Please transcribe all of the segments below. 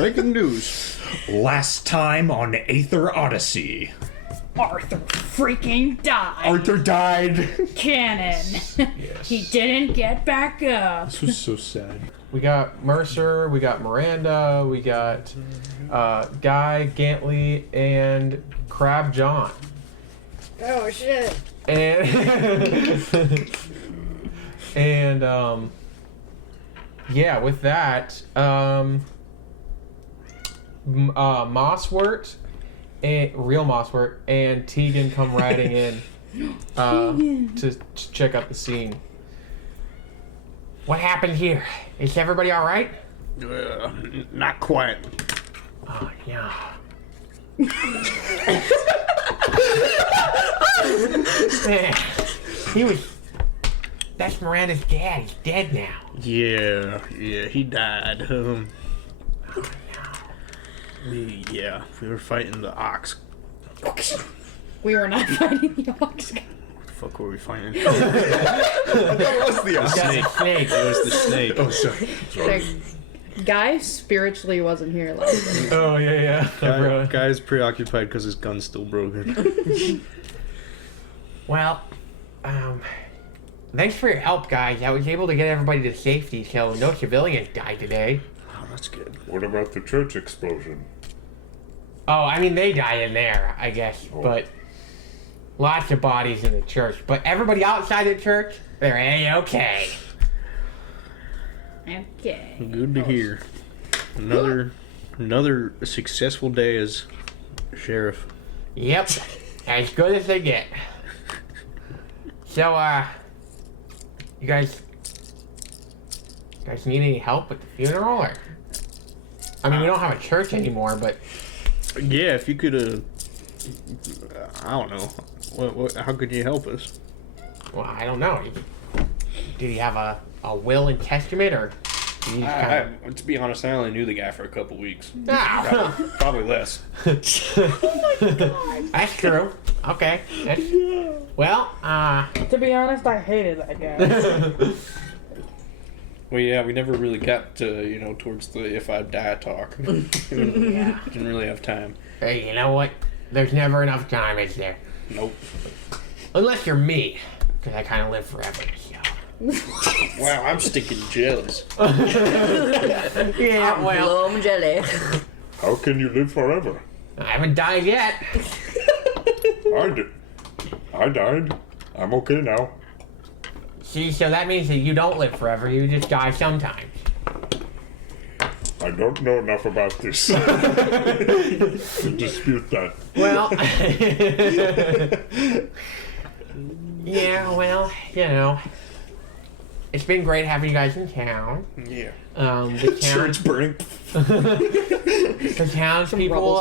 Breaking news. Last time on Aether Odyssey. Arthur freaking died. Arthur died. Cannon. Yes. He didn't get back up. This was so sad. We got Mercer, we got Miranda, we got Guy, Gantley, and Crab John. Oh shit. And and yeah, with that, Mosswort and real Mosswort and Tegan come riding in to check out the scene. What happened here? Is everybody all right? Not quite. Oh yeah. Man, he was. That's Miranda's dad. He's dead now. Yeah, he died. We were fighting the ox. We were not fighting the ox. What the fuck were we fighting? That was the Snake. It was the snake. Oh, sorry. The guy spiritually wasn't here last week. Oh yeah. Guy's preoccupied because his gun's still broken. Well, thanks for your help, guys. I was able to get everybody to safety, so no civilians died today. Oh, that's good. What about the church explosion? Oh, I mean, they died in there, I guess, but lots of bodies in the church. But everybody outside the church, they're A-okay. Okay. Good to hear. Another successful day as sheriff. Yep, as good as they get. So, you guys need any help with the funeral, or? I mean, we don't have a church anymore, but Yeah, if you could, I don't know. How could you help us? well, I don't know. Did he have a will and testament, or? Did he just kind To be honest, I only knew the guy for a couple weeks. of... Ah, Probably less. that's true. Okay. Well, To be honest, I hated that guy. Well, yeah, we never really got to, towards the if I die talk. Didn't really have time. hey, you know what? There's never enough time, is there? Nope. Unless you're me, because I kind of live forever, so. Wow, I'm stinking jealous. Yeah, well, Plum jelly. How can you live forever? I haven't died yet. I died. I'm okay now. See, so that means that you don't live forever, you just die sometimes. I don't know enough about this to dispute that. Well, yeah, well, it's been great having you guys in town. Yeah. The Church burning. the townspeople,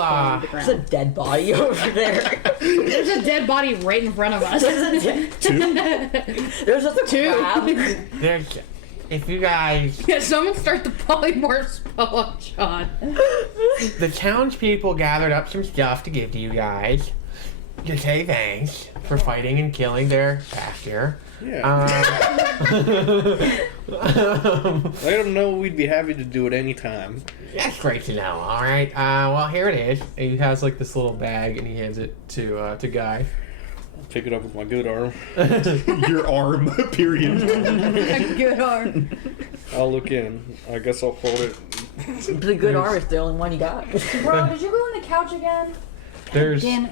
There's a dead body over there. There's a dead body right in front of us. There's just a crab. if you guys, Yeah, someone start the polymorph spell on John. the townspeople gathered up some stuff to give to you guys to say thanks for fighting and killing their pastor. Yeah. Let them know we'd be happy to do it anytime. That's great to know. All right. Well, here it is. He has like this little bag, and he hands it to Guy. I'll pick it up with my good arm. Your arm, period. A good arm. I'll look in. I guess I'll hold it. The good arm is the only one you got. Bro, did you go on the couch again? There's Again.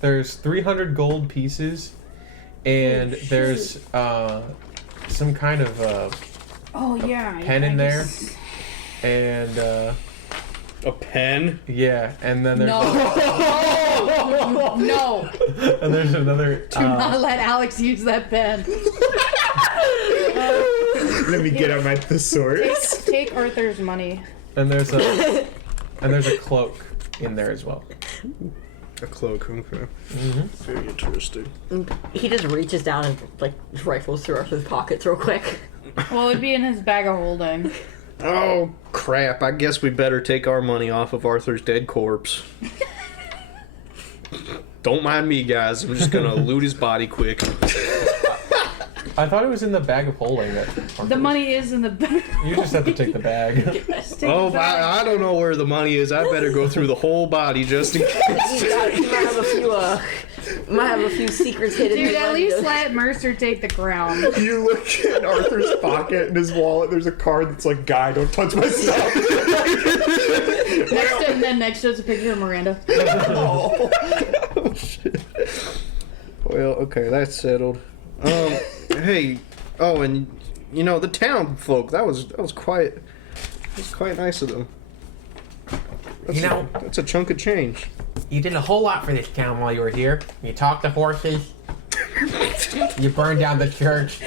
there's 300 gold pieces, and there's some kind of Oh yeah. pen in there, just- and A pen? yeah, and then there's No. No. and there's another. Do not let Alex use that pen. Let me get out my thesaurus. Take Arthur's money. And there's a cloak in there as well. A cloak, okay. Very interesting. He just reaches down and rifles through Arthur's pockets real quick. Well, it'd be in his bag of holding. Oh, crap. I guess we better take our money off of Arthur's dead corpse. Don't mind me, guys. I'm just gonna loot his body quick. I thought it was in the bag of holding. The money is in the bag. You just have to take the bag. Oh, I don't know where the money is. I better go through the whole body just in case. You might have a few secrets hidden. Dude, in at the least windows. let Mercer take the crown. You look in Arthur's pocket in his wallet. There's a card that's like, "Guy, don't touch my stuff." Next to it's a picture of Miranda. Oh, shit. Well, okay, that's settled. Hey, oh, and you know the town folk. That was quite nice of them. That's a chunk of change. You did a whole lot for this town while you were here. You talked to horses. You burned down the church.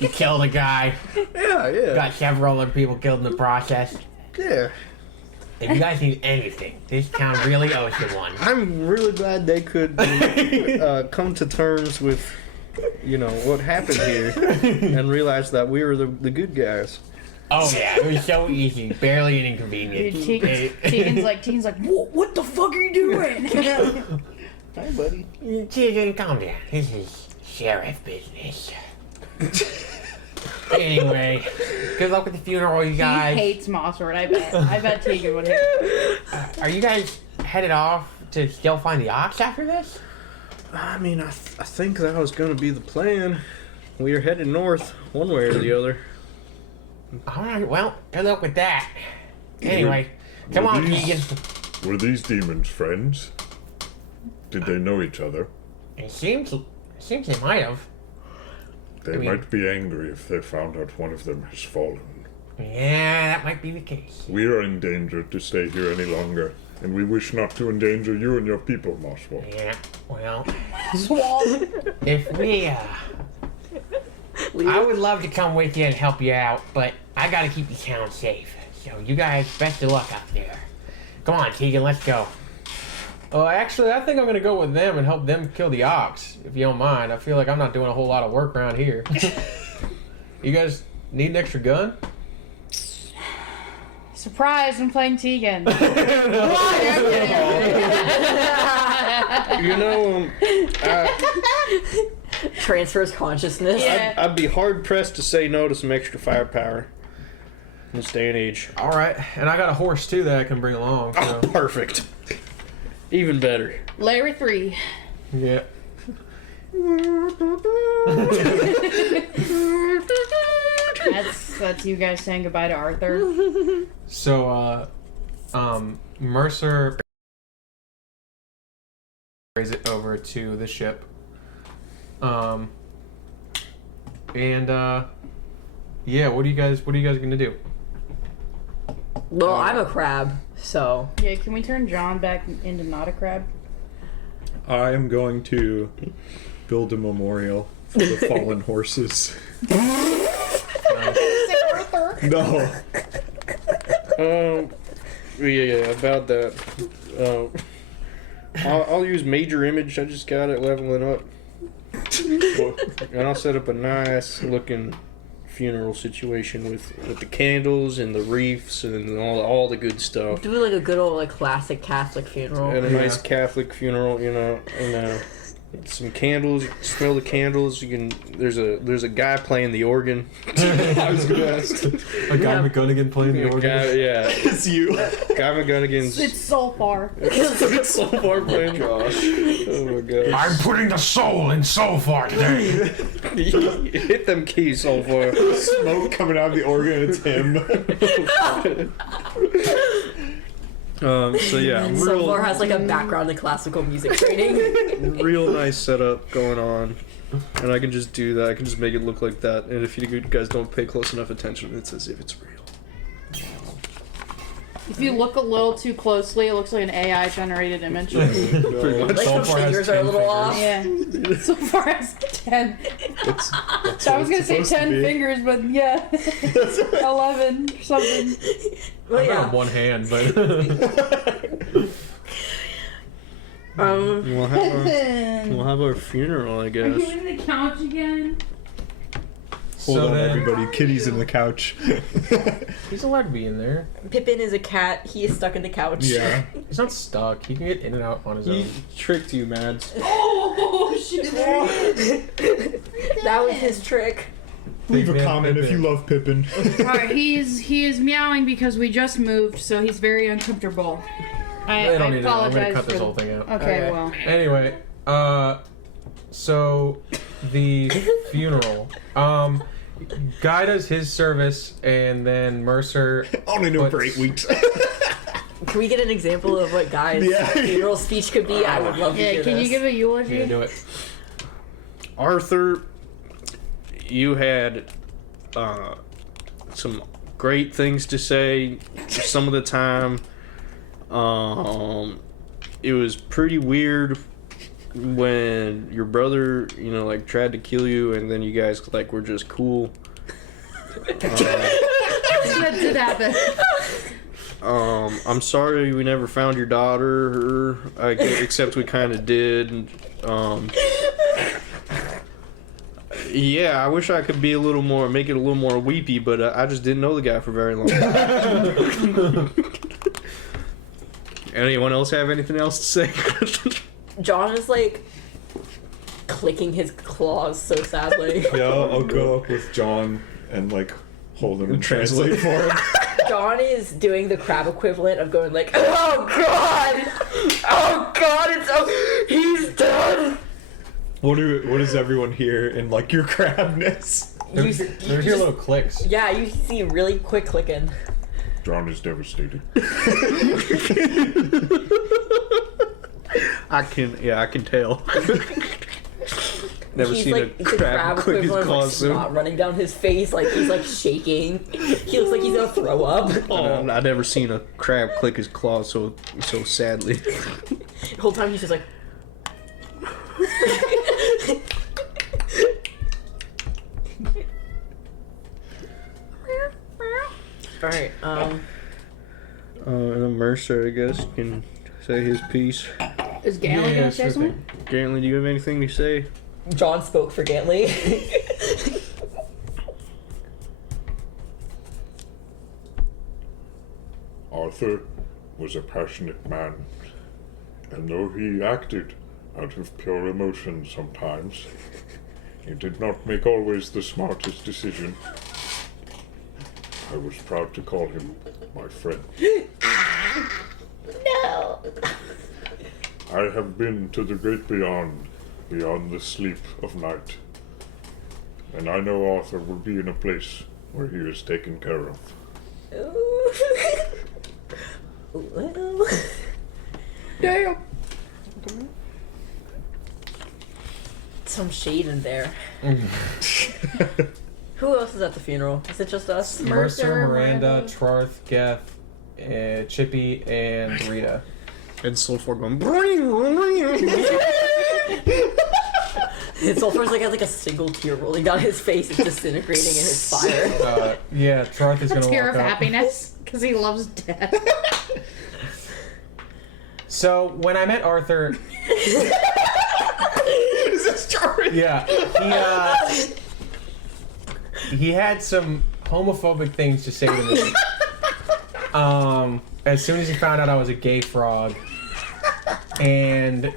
You killed a guy. Yeah. Got several other people killed in the process. Yeah. If you guys need anything, this town really owes you one. I'm really glad they could come to terms with, you know, what happened here and realize that we were the good guys. Oh yeah, it was so easy, barely an inconvenience. Tegan's like, what the fuck are you doing? Hi, buddy. Tegan, calm down. This is sheriff business. Anyway, good luck with the funeral, you guys. He hates Mossword, I bet. I bet Tegan would hate it. Are you guys headed off to still find the ox after this? I mean, I think that was going to be the plan. We are headed north, one way or the other. Alright, well, good luck with that. Anyway, come on, Tegan. Were these demons friends? Did they know each other? It seems they might have. They might be angry if they found out one of them has fallen. Yeah, that might be the case. We are in danger to stay here any longer, and we wish not to endanger you and your people, Mosswell. Yeah, well, if we, I would love to come with you and help you out, but I gotta keep the town safe. So you guys, best of luck out there. Come on, Tegan, let's go. Actually, I think I'm gonna go with them and help them kill the ox, if you don't mind. I feel like I'm not doing a whole lot of work around here. You guys need an extra gun? Surprise, I'm playing Tegan. You know, Transfers consciousness. Yeah. I'd be hard pressed to say no to some extra firepower in this day and age. Alright, and I got a horse too that I can bring along, so. Oh, perfect. Even better. Layer 3. Yeah. That's you guys saying goodbye to Arthur. So, Mercer carries it over to the ship. Yeah, what are you guys gonna do? Well, I'm a crab, so. Yeah, can we turn John back into not a crab? I am going to build a memorial for the fallen horses. No. Yeah, about that. I'll use major image. I just got it leveling up, and I'll set up a nice looking funeral situation with the candles and the wreaths and all the good stuff. Do like a good old like classic Catholic funeral. And a nice Catholic funeral, you know, and some candles. You can smell the candles. You can. There's a guy playing the organ. I was gonna ask. A guy McGunnigan playing the organ? Yeah, it's you. Guy McGunnigan's. It's so far. It's so far playing. Gosh. Oh my gosh. I'm putting the soul in Soulfar today. Hit them keys so far. Smoke coming out of the organ, it's him. So yeah, So Laura has like a background in classical music training. real nice setup going on, and I can just do that. I can just make it look like that, and if you guys don't pay close enough attention, it's as if it's real. If you look a little too closely, it looks like an AI generated image. Pretty much. Like the fingers are a little off. Yeah. So far as 10. I was gonna say 10 fingers, but yeah. 11 or something. Well, I've got yeah. on one hand, but We'll have our funeral, I Are guess. you in the couch again? Hold so on, then everybody. Kitty's in the couch. he's allowed to be in there. Pippin is a cat. He is stuck in the couch. Yeah. He's not stuck. He can get in and out on his own. He tricked you, Mads. Oh shit! That was his trick. Leave a Big man comment if you Pippin. love Pippin. Alright, he is meowing because we just moved, so he's very uncomfortable. I They don't need to. I'm apologize gonna cut this for- whole thing out. Okay, well. Anyway, so the funeral. Guy does his service, and then Mercer. Only knew for puts- 8 weeks. Can we get an example of what Guy's funeral speech could be? I would love to Yeah, hear can this. you give a eulogy? Yeah, do it. Arthur, you had some great things to say some of the time. It was pretty weird when your brother, like tried to kill you, and then you guys like were just cool. That did happen. I'm sorry we never found your daughter, except we kind of did. And, yeah, I wish I could be make it a little more weepy, but I just didn't know the guy for very long. Anyone else have anything else to say? John is like clicking his claws so sadly. Yeah, I'll go up with John and like hold him and translate for him. John is doing the crab equivalent of going like, "Oh God, oh God, he's dead." What does everyone hear in like your crabness? There's your little clicks. Yeah, you see really quick clicking. John is devastated. I can tell. Never He's seen like a it's a crab click his equivalent of like claws so. snot running down his face, like he's like shaking. He looks like he's gonna throw up. I've never seen a crab click his claws so sadly. The whole time he's just like. Alright, And then Mercer, I guess, can say his piece. Is Galen gonna say sure something? Gantly, do you have anything to say? John spoke for Gantley. Arthur was a passionate man, and though he acted out of pure emotion sometimes, he did not make always the smartest decision. I was proud to call him my friend. No. I have been to the great beyond the sleep of night, and I know Arthur will be in a place where he is taken care of. Well. Damn. Some shade in there. Who else is at the funeral? Is it just us? Mercer, Miranda, Troth, Geth, Chippy, and Rita. And Sulfur going. Bring. Sulfur's like has like a single tear rolling down his face and disintegrating in his fire. Yeah, Troth is A gonna tear walk of up. happiness because he loves death. So when I met Arthur, Is this Jordan? yeah, he had some homophobic things to say to me. As soon as he found out I was a gay frog, and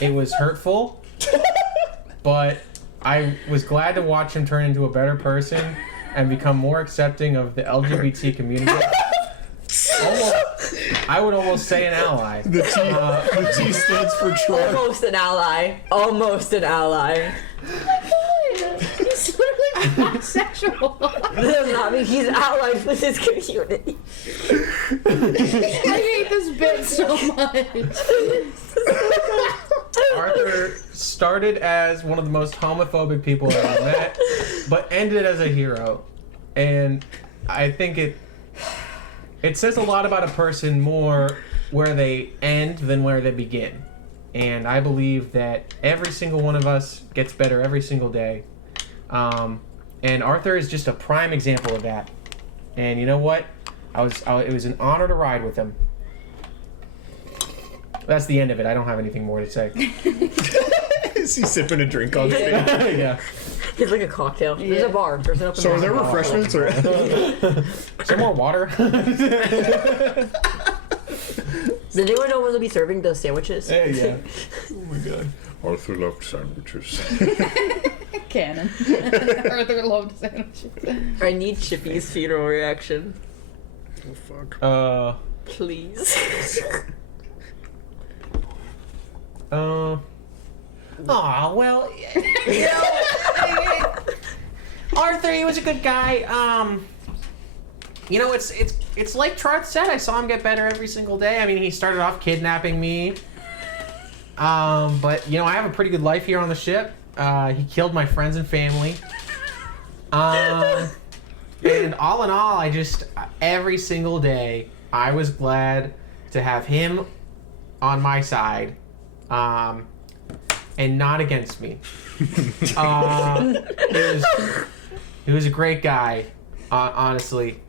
it was hurtful, but I was glad to watch him turn into a better person and become more accepting of the LGBT community. I would almost say an ally. The T stands for Troy. Almost an ally. Almost an ally. He's literally bisexual. That does not mean he's allies with his community. I hate this bit so much. Arthur started as one of the most homophobic people I've ever met, but ended as a hero. And I think it says a lot about a person more where they end than where they begin. And I believe that every single one of us gets better every single day. And Arthur is just a prime example of that. And you know what? It was an honor to ride with him. That's the end of it. I don't have anything more to say. Is he sipping a drink on stage? Yeah. It's like a cocktail. There's a bar. There's an open So are there bar. refreshments or? Some more water? Did anyone know when they'll be serving the sandwiches? Yeah. Oh my god. Arthur loved sandwiches. canon. Arthur loved sandwiches. I need Chippy's funeral reaction. Oh fuck. Please. Oh well, you know, Arthur, he was a good guy. You know, it's like Trout said. I saw him get better every single day. I mean, he started off kidnapping me. But you know, I have a pretty good life here on the ship. He killed my friends and family. And all in all, every single day, I was glad to have him on my side, and not against me. He was a great guy, honestly.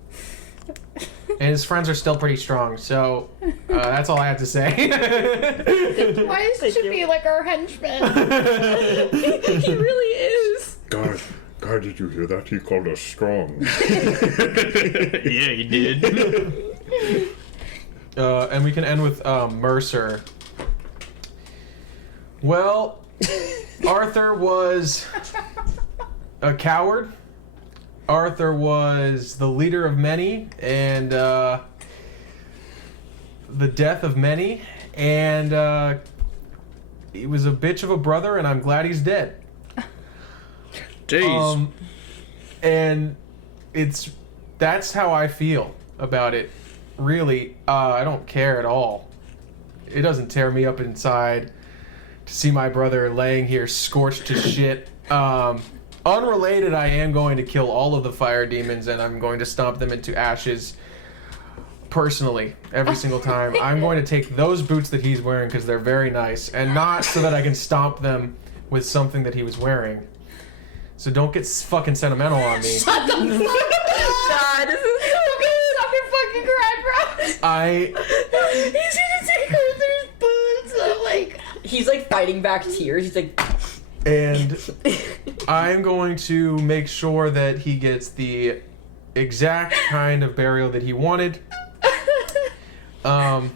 And his friends are still pretty strong, so that's all I have to say. Why is Chippy like our henchman? He really is. God, did you hear that? He called us strong. Yeah, he did. And we can end with Mercer. Well, Arthur was a coward. Arthur was the leader of many, and the death of many, and he was a bitch of a brother, and I'm glad he's dead. Jeez. And that's how I feel about it. Really, I don't care at all. It doesn't tear me up inside to see my brother laying here scorched to shit. Unrelated, I am going to kill all of the fire demons, and I'm going to stomp them into ashes personally every single time. I'm going to take those boots that he's wearing because they're very nice, and not so that I can stomp them with something that he was wearing. So don't get fucking sentimental on me. Shut the fuck up! God, this is so Stop your fucking cry, bro! He's gonna take Arthur's boots. I'm like... He's like fighting back tears. He's like... And I'm going to make sure that he gets the exact kind of burial that he wanted. A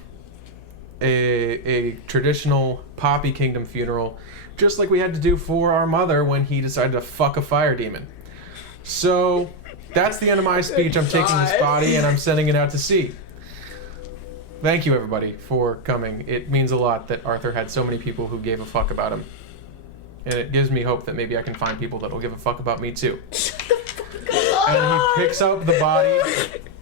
traditional Poppy Kingdom funeral, just like we had to do for our mother when he decided to fuck a fire demon. So that's the end of my speech. I'm taking this body and I'm sending it out to sea. Thank you, everybody, for coming. It means a lot that Arthur had so many people who gave a fuck about him. And it gives me hope that maybe I can find people that will give a fuck about me too. And he picks up the body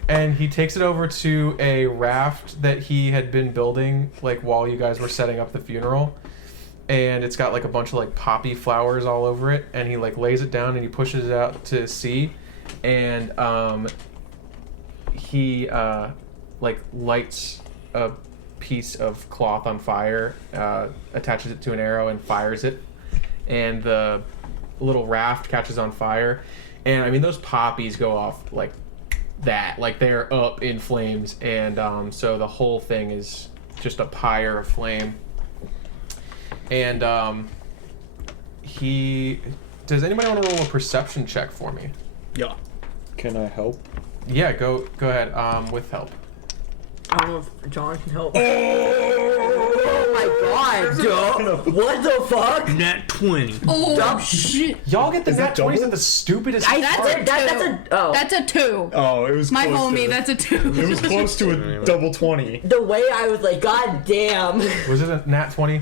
and he takes it over to a raft that he had been building like while you guys were setting up the funeral. And it's got like a bunch of like poppy flowers all over it, and he like lays it down and he pushes it out to sea, and he like lights a piece of cloth on fire, attaches it to an arrow and fires it, and the little raft catches on fire. And I mean, those poppies go off like that, like they're up in flames, and so the whole thing is just a pyre of flame. And does anybody want to roll a perception check for me? Yeah. Can I help? Yeah, go ahead. With help. I don't know if John can help. Oh my god, duh. What the fuck? Nat 20. Oh, Dumb shit. Y'all get the nat 20s double? at the stupidest That's a 2. Oh, it was My close homie, to, that's a 2. It was close to a double 20. The way I was like, god damn. Was it a nat 20?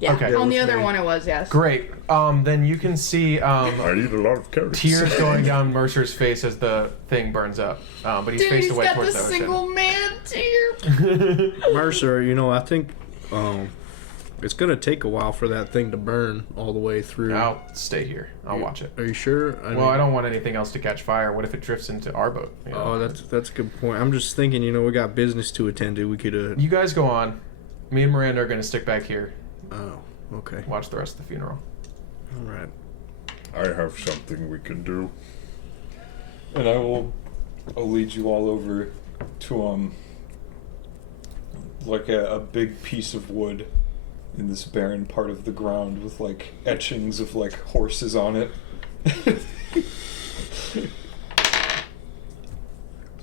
Yeah. Okay. On the other one it was, yes. Great. Then you can see I eat a lot of carrots. tears going down Mercer's face as the thing burns up. But he's Dude, faced he's away got the towards the ocean. single man tear. Mercer, you know, I think it's gonna take a while for that thing to burn all the way through. I'll stay here. I'll watch it. Are you sure? Well, I don't want anything else to catch fire. What if it drifts into our boat? You know? Oh, that's a good point. I'm just thinking, you know, we got business to attend to. We could. You guys go on. Me and Miranda are going to stick back here. Oh, okay. Watch the rest of the funeral. All right. I have something we can do. And I'll lead you all over to like a big piece of wood in this barren part of the ground with like etchings of like horses on it.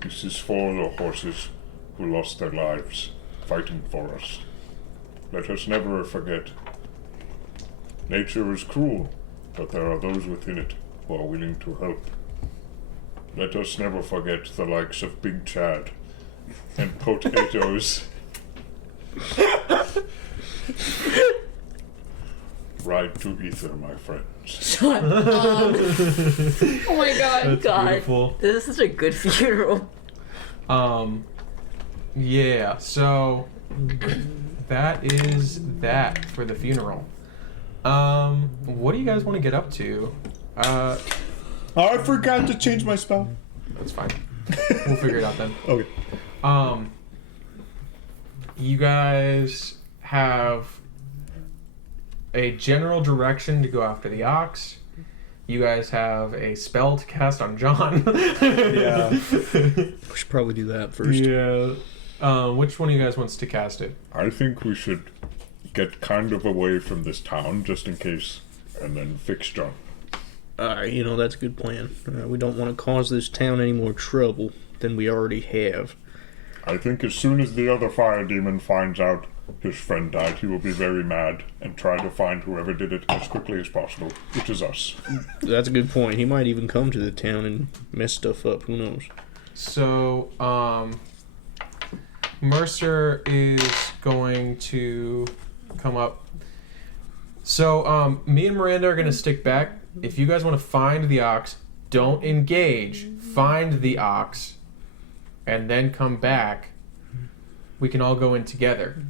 This is for the horses who lost their lives fighting for us. Let us never forget. Nature is cruel, but there are those within it who are willing to help. Let us never forget the likes of Big Chad and Potatoes. Ride to Aether, my friends. Shut up. Oh my god. That's God. beautiful. This is such a good funeral. Yeah, so that is that for the funeral. What do you guys want to get up to? I forgot to change my spell. That's fine. We'll figure it out then. Okay. You guys have a general direction to go after the ox. You guys have a spell to cast on John. Yeah. We should probably do that first. Yeah. Which one of you guys wants to cast it? I think we should get kind of away from this town just in case, and then fix John. That's a good plan. We don't want to cause this town any more trouble than we already have. I think as soon as the other fire demon finds out his friend died, he will be very mad and try to find whoever did it as quickly as possible, which is us. That's a good point. He might even come to the town and mess stuff up. Who knows? So, Mercer is going to come up. So, me and Miranda are going to stick back. If you guys want to find the ox, don't engage. Find the ox, and then come back. We can all go in together.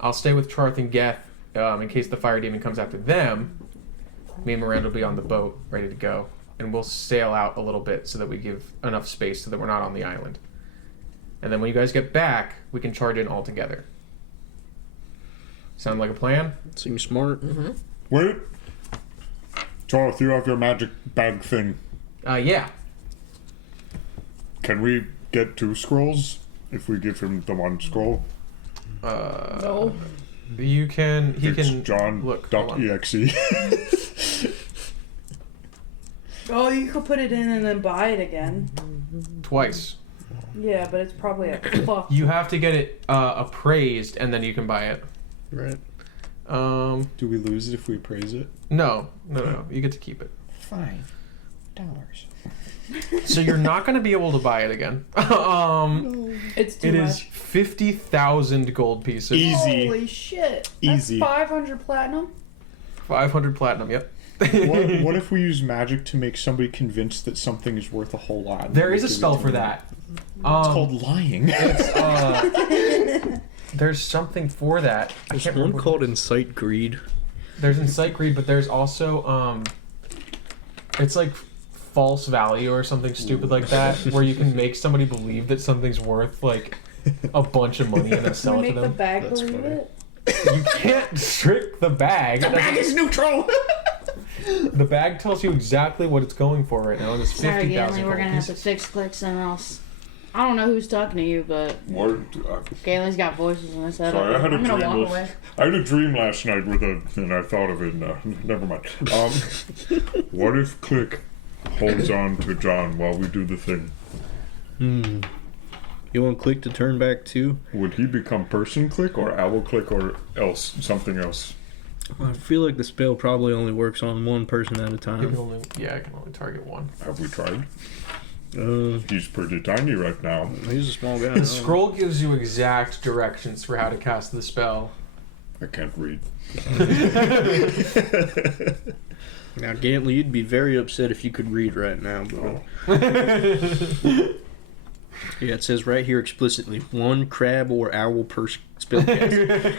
I'll stay with Charth and Geth in case the fire demon comes after them. Me and Miranda will be on the boat, ready to go. And we'll sail out a little bit so that we give enough space so that we're not on the island. And then when you guys get back, we can charge in all together. Sound like a plan? Seems smart. Mm-hmm. Wait! Charles, you have your magic bag thing. Yeah. Can we get 2 scrolls if we give him the 1 scroll? No. You can. He It's can. John. Look. hold on. .exe. Oh, you could put it in and then buy it again. Twice. Yeah, but it's probably a fuck. You have to get it appraised, and then you can buy it. Right. Do we lose it if we praise it? No. You get to keep it. $5. So you're not going to be able to buy it again. It's too It much. is 50,000 gold pieces. Easy. Holy shit. Easy. That's 500 platinum? 500 platinum. Yep. What if we use magic to make somebody convinced that something is worth a whole lot? and There we is a give it spell to for them? that. It's called lying. There's something for that. I There's can't one remember. called Incite Greed. There's Incite Greed, but there's also it's like false value or something stupid like that, where you can make somebody believe that something's worth like a bunch of money and then Can sell we it to make the them. bag That's believe funny. it? You can't trick the bag. The bag is neutral. The bag tells you exactly what it's going for right now. It's Sorry, 50,000 Galenly, we're gonna have to pieces. fix click something else. I don't know who's talking to you, but What? Galen's got voices in his head. Sorry, I had a I'm gonna dream. walk away. I had a dream last night and I thought of it. Never mind. What if Click holds on to John while we do the thing? You want Click to turn back too? Would he become Person Click or Owl Click or something else? I feel like the spell probably only works on one person at a I can time. only target one. Have we tried? Uh, He's pretty tiny right now. he's a small guy. The scroll gives you exact directions for how to cast the spell. I can't read. Now, Gantley, you'd be very upset if you could read right now, bro. Yeah, it says right here explicitly, 1 crab or owl per spellcast.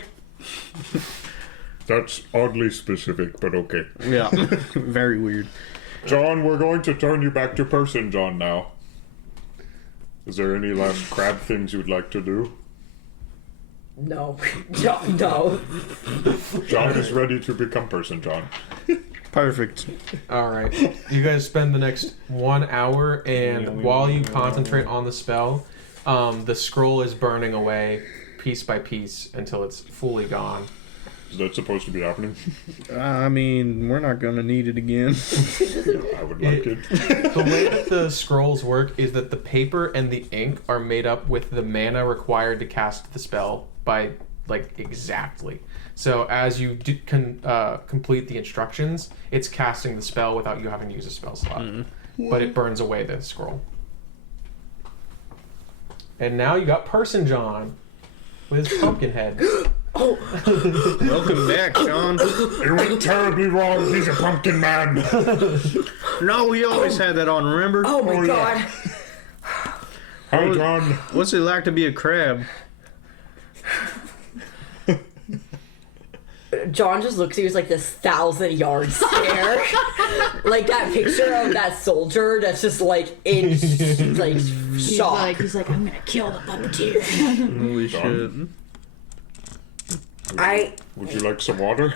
That's oddly specific, but okay. Yeah, very weird. John, we're going to turn you back to person, John, now. Is there any last crab things you'd like to do? No. No. John is ready to become person, John. Perfect. All right. You guys spend the next 1 hour, and while you concentrate on the spell, the scroll is burning away piece by piece until it's fully gone. Is that supposed to be happening? I mean, we're not going to need it again. I would like it. The way that the scrolls work is that the paper and the ink are made up with the mana required to cast the spell by like exactly. So as you complete the instructions, it's casting the spell without you having to use a spell slot. But it burns away the scroll. And now you got Person John with his pumpkin head. Welcome back, Sean. It went terribly wrong. He's a pumpkin man. No, we always had that on, remember? Oh my god. Hi, John. What's it like to be a crab? John just looks at you with like this 1,000-yard stare. Like that picture of that soldier that's just like in like shock. He's like, I'm gonna kill the puppeteer. Holy shit. Would you like some water?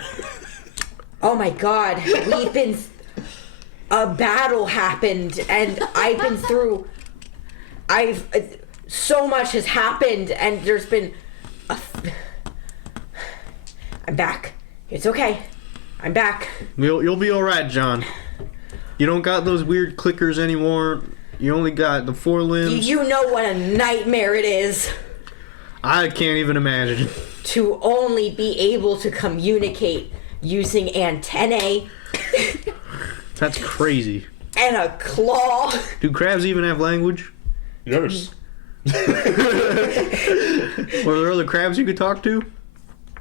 Oh my god, we've been... A battle happened, and I've been through... So much has happened, and there's been... I'm back. It's okay. I'm back. You'll be alright, John. You don't got those weird clickers anymore. You only got the 4 limbs. You know what a nightmare it is I can't even imagine. to only be able to communicate using antennae That's crazy. and a claw. Do crabs even have language? Yes. Were there other crabs you could talk to?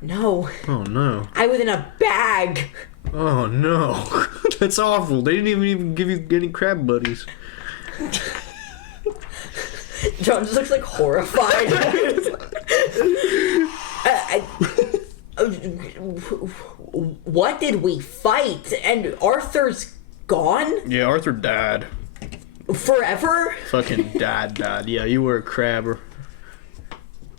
No, Oh no. I was in a bag. Oh no. That's awful. They didn't even give you any crab buddies. John just looks like horrified. What did we fight? And Arthur's gone? Yeah, Arthur died. Forever? Fucking died. Yeah, you were a crabber.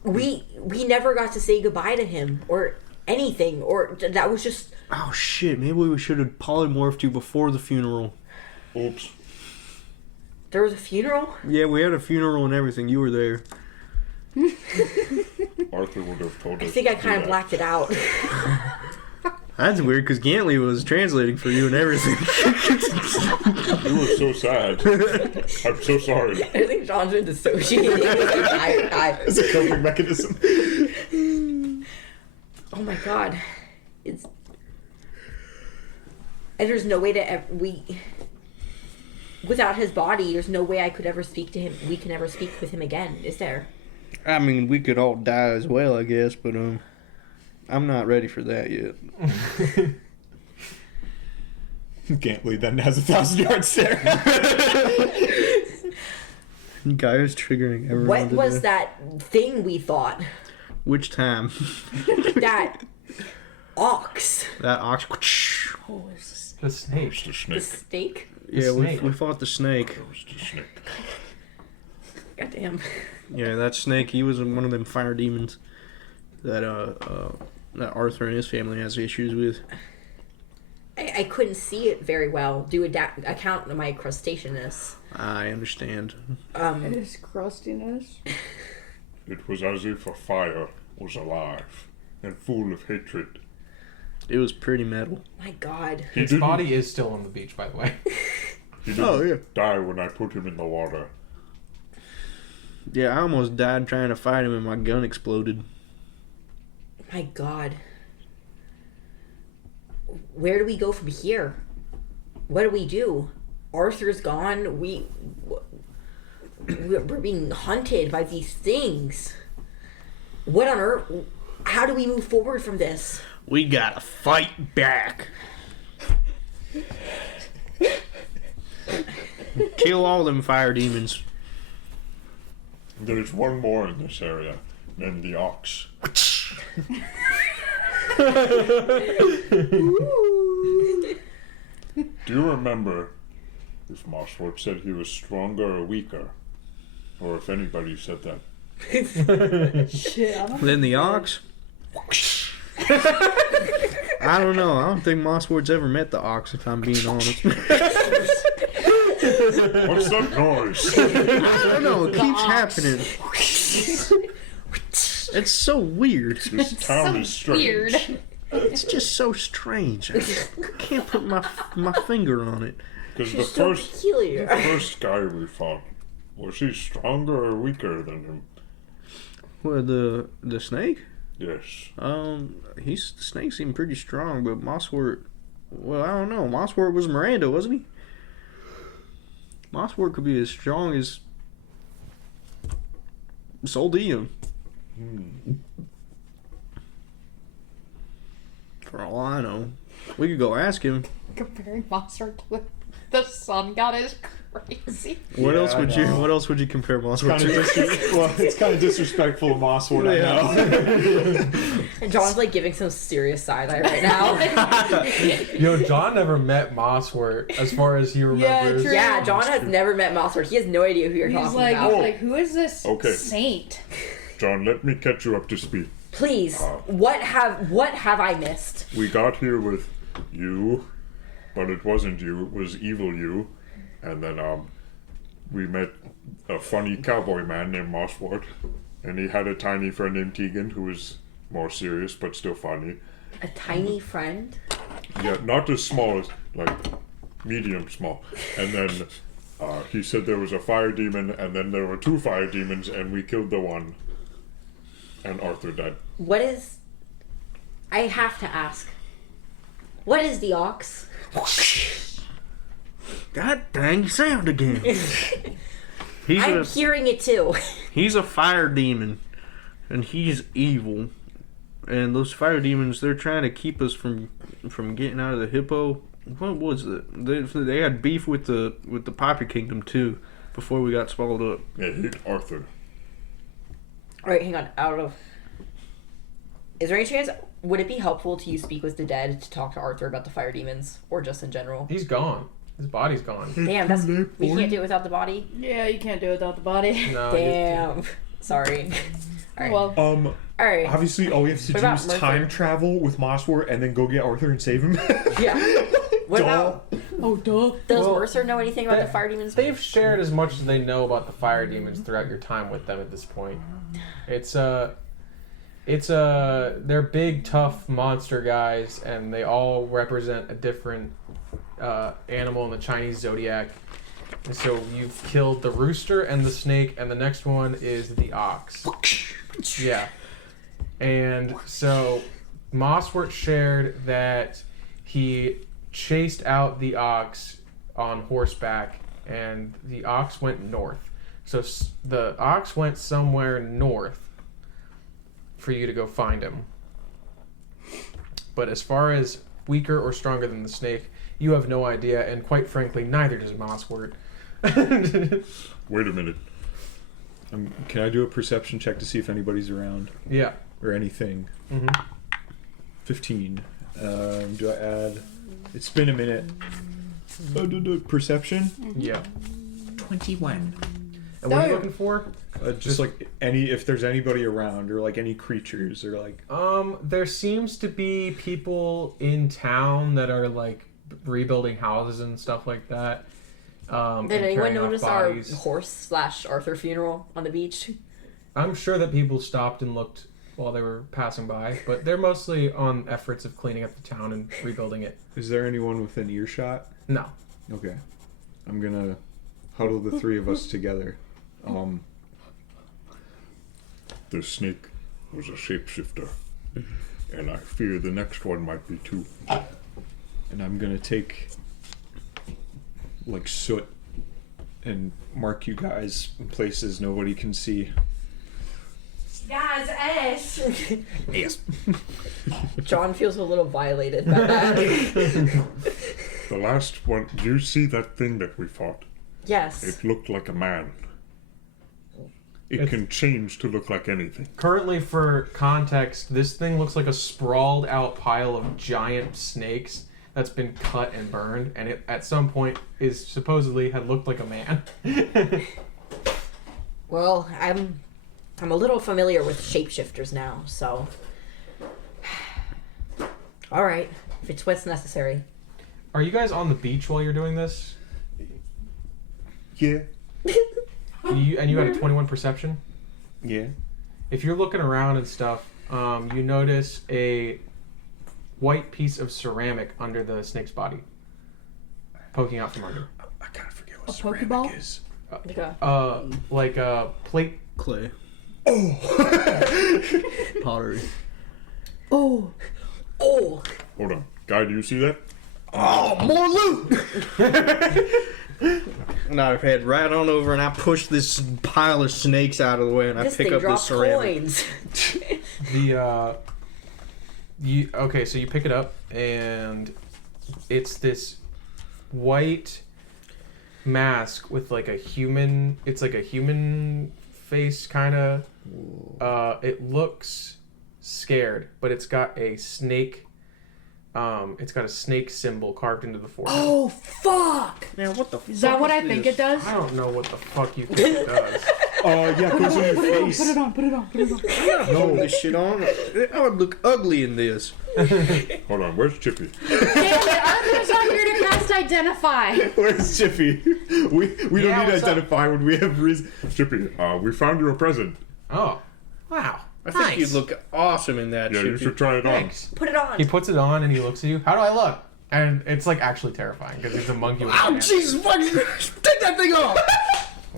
We never got to say goodbye to him or anything, or that was just... Oh shit, maybe we should have polymorphed you before the funeral. Oops. There was a funeral? Yeah, we had a funeral and everything. You were there. Arthur would have told us. I think I to do kind of that. blacked it out. That's weird because Gantley was translating for you and everything. You were so sad. I'm so sorry. I think John's been dissociating. It's a coping mechanism. Oh my god. And there's no way to without his body, there's no way I could ever speak to him. We can ever speak with him again, is there? I mean, we could all die as well, I guess, but I'm not ready for that yet. Gantley then has a 1,000-yard stare. Guys triggering everyone. What was today. that thing we thought? Which time? That ox. That ox. The snake. It's the The snake. steak? Yeah, snake. we fought the snake. It was the snake. Goddamn. Yeah, that snake. He was one of them fire demons that that Arthur and his family has issues with. I couldn't see it very well due account of my crustaceanness. I understand. His crustiness. It was as if a fire was alive and full of hatred. It was pretty metal. My god. Its body is still on the beach, by the way. He didn't Oh, yeah. die when I put him in the water. Yeah, I almost died trying to fight him and my gun exploded. My god. Where do we go from here? What do we do? Arthur's gone. We're being hunted by these things. What on earth? How do we move forward from this? We gotta fight back. Kill all them fire demons. There's one more in this area, named the Ox. Do you remember if Mossworth said he was stronger or weaker? Or if anybody said that? Shit, I don't Then the ox. I don't know. I don't think Mossward's ever met the ox, if I'm being honest. What's that noise? I don't know. It keeps happening. It's so weird. This town is strange. Weird. It's just so strange. I can't put my finger on it. Because the She's so first peculiar. guy we fought, was he stronger or weaker than him? What, the snake? Yes. The snake seemed pretty strong, but Mosswort, well, I don't know. Mosswort was Miranda, wasn't he? Mosswort could be as strong as Soldium. For all I know. We could go ask him. Comparing Mosswort to the sun god is crazy. What else would you compare Mosswort to? It's kind of disrespectful of Mosswort, I know. And John's like giving some serious side eye right now. Yo, John never met Mosswort, as far as he remembers. true. Yeah, John has never met Mosswort. He has no idea who you're talking about. He's like, who is this Okay. saint? John, let me catch you up to speed. Please, what have I missed? We got here with you, but it wasn't you. It was evil you. And then we met a funny cowboy man named Mosswort, and he had a tiny friend named Tegan who was more serious but still funny. A tiny friend? Yeah, not as small as, like, medium small. And then he said there was a fire demon, and then there were 2 fire demons, and we killed the one. And Arthur died. What is... I have to ask. What is the ox? God dang sound again. I'm hearing it too. He's a fire demon, and he's evil. And those fire demons, they're trying to keep us from getting out of the hippo. What was it? They had beef with the Poppy Kingdom too, before we got swallowed up. Yeah, he Arthur. Alright, hang on. Is there any chance... Would it be helpful to use Speak with the Dead to talk to Arthur about the fire demons? Or just in general? He's gone. His body's gone. Damn, we can't do it without the body? Yeah, you can't do it without the body. No, Damn. Sorry. Alright. Well, Alright. Obviously, all we have to What do about is Mercer? time travel with Mosswort and then go get Arthur and save him. Yeah. What about... oh, duh. Does Well, Mercer know anything about the fire demons? They've shared as much as they know about the fire demons throughout your time with them at this point. They're big, tough monster guys, and they all represent a different animal in the Chinese zodiac. And so you've killed the rooster and the snake, and the next one is the ox. Yeah. And so Mosswort shared that he chased out the ox on horseback, and the ox went north. So the ox went somewhere north for you to go find him. But as far as weaker or stronger than the snake, you have no idea, and quite frankly, neither does Mosswort. Wait a minute. Can I do a perception check to see if anybody's around? Yeah. Or anything? 15. Do I add... It's been a minute. Perception? Yeah. 21. And what are you looking for? Just like if there's anybody around, or like any creatures, or like... There seems to be people in town that are like rebuilding houses and stuff like that. Did anyone notice our bodies. horse/Arthur funeral on the beach? I'm sure that people stopped and looked while they were passing by, but they're mostly on efforts of cleaning up the town and rebuilding it. Is there anyone within earshot? No. Okay. I'm gonna huddle the 3 of us together. The snake was a shapeshifter, and I fear the next one might be too. And I'm gonna take like soot and mark you guys in places nobody can see. Guys, ass. Yes. John feels a little violated by that. The last one, do you see that thing that we fought? Yes. It looked like a man. It can change to look like anything. Currently, for context, this thing looks like a sprawled out pile of giant snakes that's been cut and burned, and it at some point is supposedly had looked like a man. Well, I'm a little familiar with shapeshifters now, so... Alright, if it's what's necessary. Are you guys on the beach while you're doing this? Yeah. You had a 21 perception? Yeah. If you're looking around and stuff, you notice a white piece of ceramic under the snake's body, poking out from under. I kind of forget what A ceramic Pokeball? is. Like a plate. Clay. Oh. Pottery. Oh. Oh. Hold on. Guy, do you see that? Oh, more loot! And I head right on over and I push this pile of snakes out of the way and I This pick thing up the drops ceramic. coins. Okay, so you pick it up and it's this white mask with like a human. It's like a human face, kind of. It looks scared, but it's got a snake. It's got a snake symbol carved into the forehead. Oh, fuck! Man, what the fuck Is that what I this? think it does? I don't know what the fuck you think it does. Oh, yeah, it goes in your face. Put it on, put it on, put it on. I'm not holding this shit on. I would look ugly in this. Hold on. Where's Chippy? Damn it, Arthur's not here to cast Identify. Where's Chippy? We don't need to what's up? identify when we have reason. Chippy, we found you a present. Oh, wow. I think Nice. you'd look awesome in that Yeah, you shit. should try it on. Thanks. Put it on. He puts it on and he looks at you. How do I look? And it's like actually terrifying because he's a monkey with a Oh, hand. Jesus fucking take that thing off!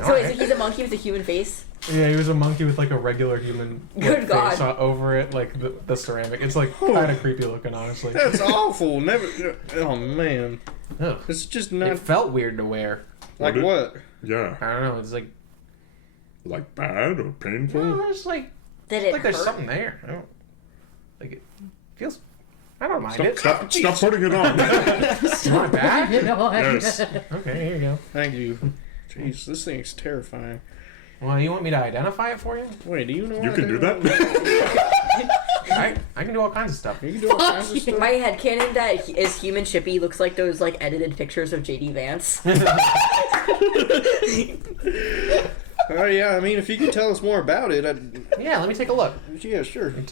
So is it, he's a monkey with a human face? Yeah, he was a monkey with like a regular human Good face God. over it, like the ceramic. It's like kind of creepy looking, honestly. That's awful. Never. Oh, man. Ugh. It's just It not. felt weird to wear. Like Would it? what? Yeah. I don't know. It's like Like bad or painful? it's like Did it like there's hurt? something there. I don't like it feels. I don't mind Stop, it. stop putting it on. It's not bad. You know what? Yes. Okay, here you go. Thank you. Jeez, this thing's terrifying. Well, you want me to identify it for you? Wait, do you know You how can to do that? I can do all kinds of stuff. You can do all kinds of stuff. My headcanon that is human Chippy looks like those like edited pictures of JD Vance. Oh, yeah, I mean, if you can tell us more about it, Yeah, let me take a look. yeah, sure. He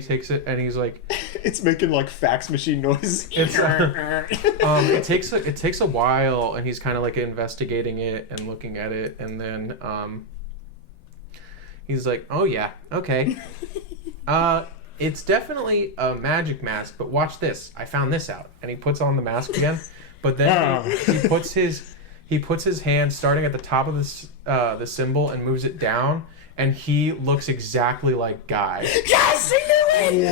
takes it and he's like, It's making like fax machine noise. it's it takes a while, and he's kind of like investigating it and looking at it, and then he's like, oh yeah, okay, it's definitely a magic mask, but watch this, I found this out, and he puts on the mask again, but then he puts his hand starting at the top of the symbol and moves it down, and he looks exactly like Guy. Yes, I knew it!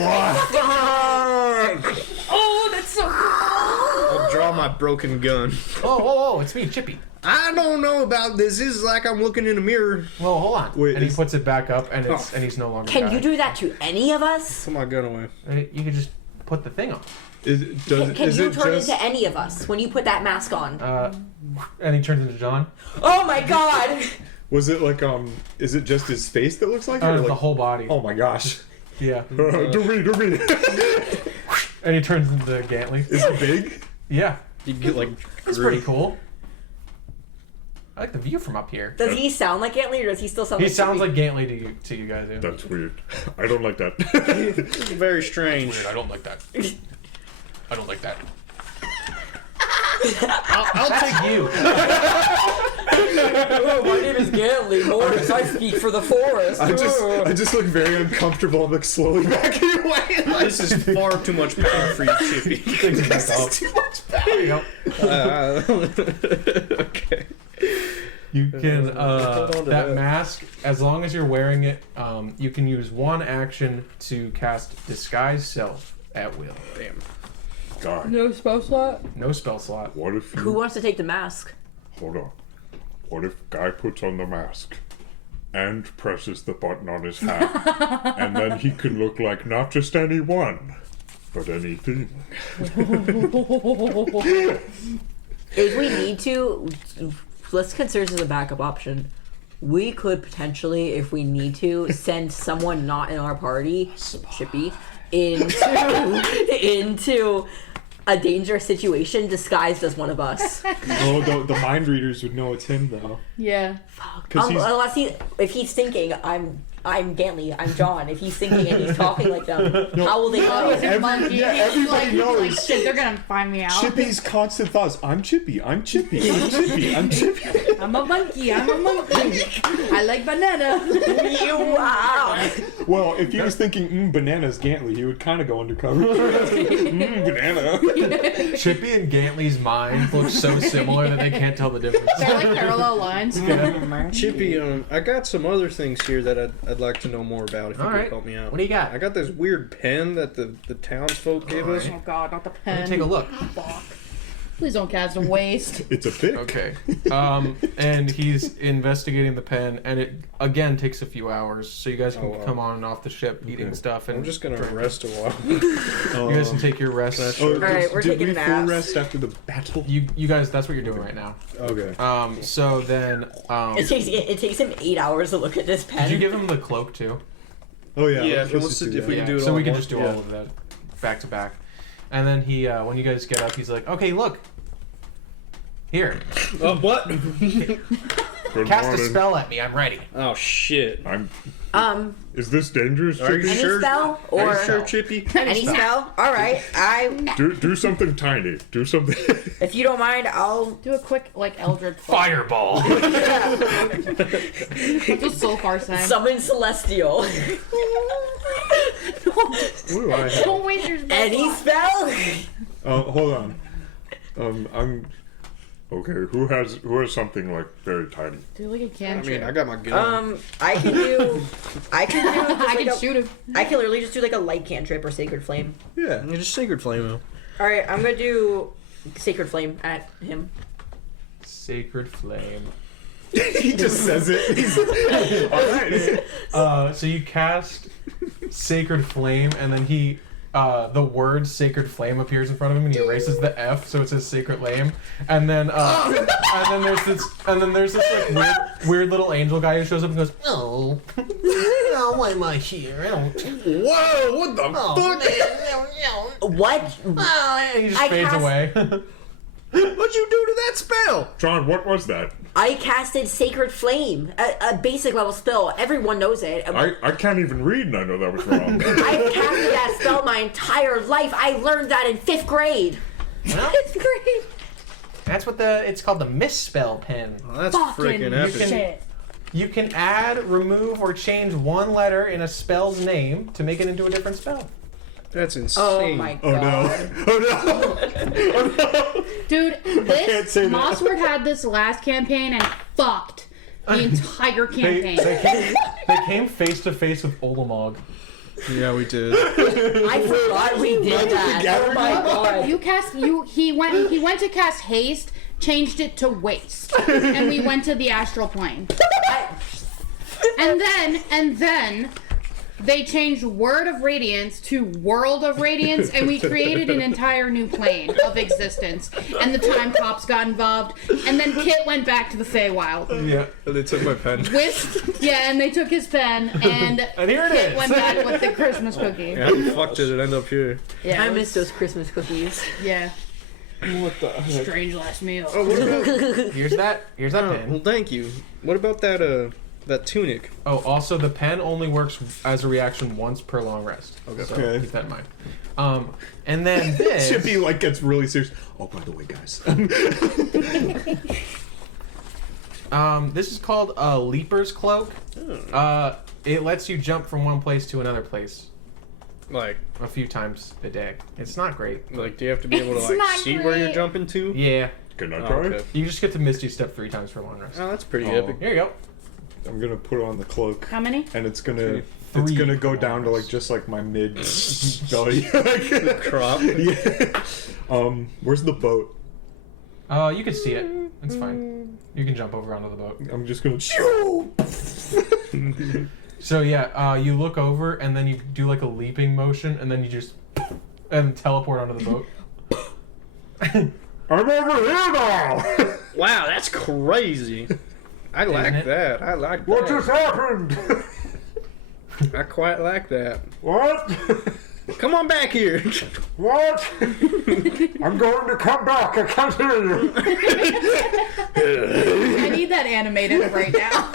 Oh, that's so cool. I'll draw my broken gun. Oh, it's me, Chippy. I don't know about this. This is like I'm looking in a mirror. Well, hold on. Wait, and he is- puts it back up, and he's no longer. Can Guy. you do that to any of us? Put my gun away. You could just put the thing on. Is it, does, Can is you it turn just, into any of us when you put that mask on? And he turns into John. Oh my god! was it like is it just his face that looks like it? Or like, The whole body. oh my gosh. Yeah. Do me. And he turns into Gantley. Is it big? Yeah. You get like. That's pretty cool. I like the view from up here. Does he sound like Antley or does he still sound He like sounds Chippy? like Gantley to you guys. Yeah. That's weird. I don't like that. It's very strange. Weird. I don't like that. I don't like that. I'll take You. Oh, my name is Gantley Morris. I speak for the forest. I just look very uncomfortable. I'm like slowly backing away. This is far too much power for you, Chippy. This is too much power. There you go. Okay. You can on to that that. mask. As long as you're wearing it, you can use one action to cast Disguise Self at will. Damn. Guy, No spell slot? No spell slot. what if Who you... wants to take the mask? Hold on. What if Guy puts on the mask and presses the button on his hand, and then he can look like not just anyone, but anything? If we need to, let's consider this as a backup option. We could potentially, if we need to, send someone not in our party, Chippy, into a dangerous situation disguised as one of us. Oh, the mind readers would know it's him though. Yeah. Because he's Unless if he's thinking, I'm Gantley, I'm John. If he's thinking and he's talking like them, how will they know? He's a monkey. yeah, He's everybody like, knows. Like, shit, they're gonna find me out. Chippy's constant thoughts. I'm Chippy. I'm Chippy. I'm Chippy. I'm Chippy. I'm a monkey. I'm a monkey. I like banana. Wow. Well, if he was thinking, bananas, Gantley, he would kind of go undercover. Banana. Chippy and Gantley's minds look so similar that they can't tell the difference. They're like parallel lines. Chippy, I got some other things here that I'd I'd like to know more about if you All could right. help me out. What do you got? I got this weird pen that the townsfolk gave us. Oh god, not the pen. Let me take a look. Fuck. Please don't cast a waste. It's a pick. Okay. And he's investigating the pen, and it again takes a few hours. So you guys can wow. come on and off the ship, eating stuff, and I'm just gonna drinking. rest a while. You guys can take your rest. Oh, Alright, we're did taking we naps. full rest after the battle? You guys, that's what you're doing right now. Okay. So then, It takes him 8 hours to look at this pen. did you give him the cloak too? Oh yeah. Yeah, let's let's just see do if that. we can do it So all we at can once. just do Yeah. all of that back to back. And then he, when you guys get up, he's like, "Okay, look, here, What? Good cast a morning. spell at me. I'm ready." Oh shit. Is this dangerous? Are you Chippy? Any sure? spell Are or you sure, Chippy? any spell? All right, Do something tiny. Do something. if you don't mind, I'll. Do a quick, like, Eldritch Fireball. That's what so far saying. Summon Celestial. What do I have? Don't waste your spell Any slot. spell? Hold on. I'm. Okay, who has something like very tiny? Do like a I cantrip. mean, I got my gun. I can do just I like can shoot him. I can literally just do like a light cantrip or Sacred Flame. Yeah. You just Sacred Flame him. All right, I'm gonna do Sacred Flame at him. Sacred flame. He just says it. He's all right. So you cast Sacred Flame, and then he, the word Sacred Flame appears in front of him, and he erases the F, so it says Sacred Flame. And then, and then there's this like weird little angel guy who shows up and goes, "Oh, oh, why am I here? I don't." Whoa! What the fuck? What? And he just I fades cast- away. What'd you do to that spell? John, what was that? I casted Sacred Flame, a basic level spell. Everyone knows it. I can't even read, and I know that was wrong. I've casted that spell my entire life. I learned that in 5th grade. Well, 5th grade. that's what it's called, the misspell pen. Oh, that's Fucking freaking epic. shit. You can add, remove, or change one letter in a spell's name to make it into a different spell. That's insane. Oh my god. Oh no. Oh no. Dude, can't this say that. Mossword had this last campaign and fucked the entire campaign. They came face to face with Olamog. Yeah, we did. I forgot we did that. Oh my god. He went to cast haste, changed it to waste, and we went to the astral plane. And then they changed Word of Radiance to World of Radiance, and we created an entire new plane of existence. And the time cops got involved, and then Kit went back to the Feywild. Yeah. They took my pen. And they took his pen, and here it Kit is. went back with the Christmas cookie. Yeah, how the fuck did it end up here? Yeah, I it was- miss those Christmas cookies. Yeah, What the heck? strange last meal. Oh, what about? Here's that Well, pen. thank you. What about that tunic? Oh, also the pen only works as a reaction once per long rest. So Okay. keep that in mind. And then this. Chippy like gets really serious. Oh, by the way, guys. This is called a Leaper's Cloak. It lets you jump from one place to another place Like, a few times a day. It's not great. do you have to be able to It's like not see where you're great. jumping to? Yeah. Can I Oh, try? okay. You just get to Misty Step 3 times for long rest. Oh, that's pretty Oh. epic. Here you go. I'm gonna put on the cloak, How many? and it's gonna Three go down to like just like my mid belly. Crop. Yeah. Where's the boat? You can see it. It's fine. You can jump over onto the boat. I'm just gonna. So yeah, you look over and then you do like a leaping motion and then you just and teleport onto the boat. I'm over here now! Wow, that's crazy. I like it? that. I like What that. just happened? I quite like that. What? Come on back here. What? I'm going to come back. I can't hear you. I need that animated right now.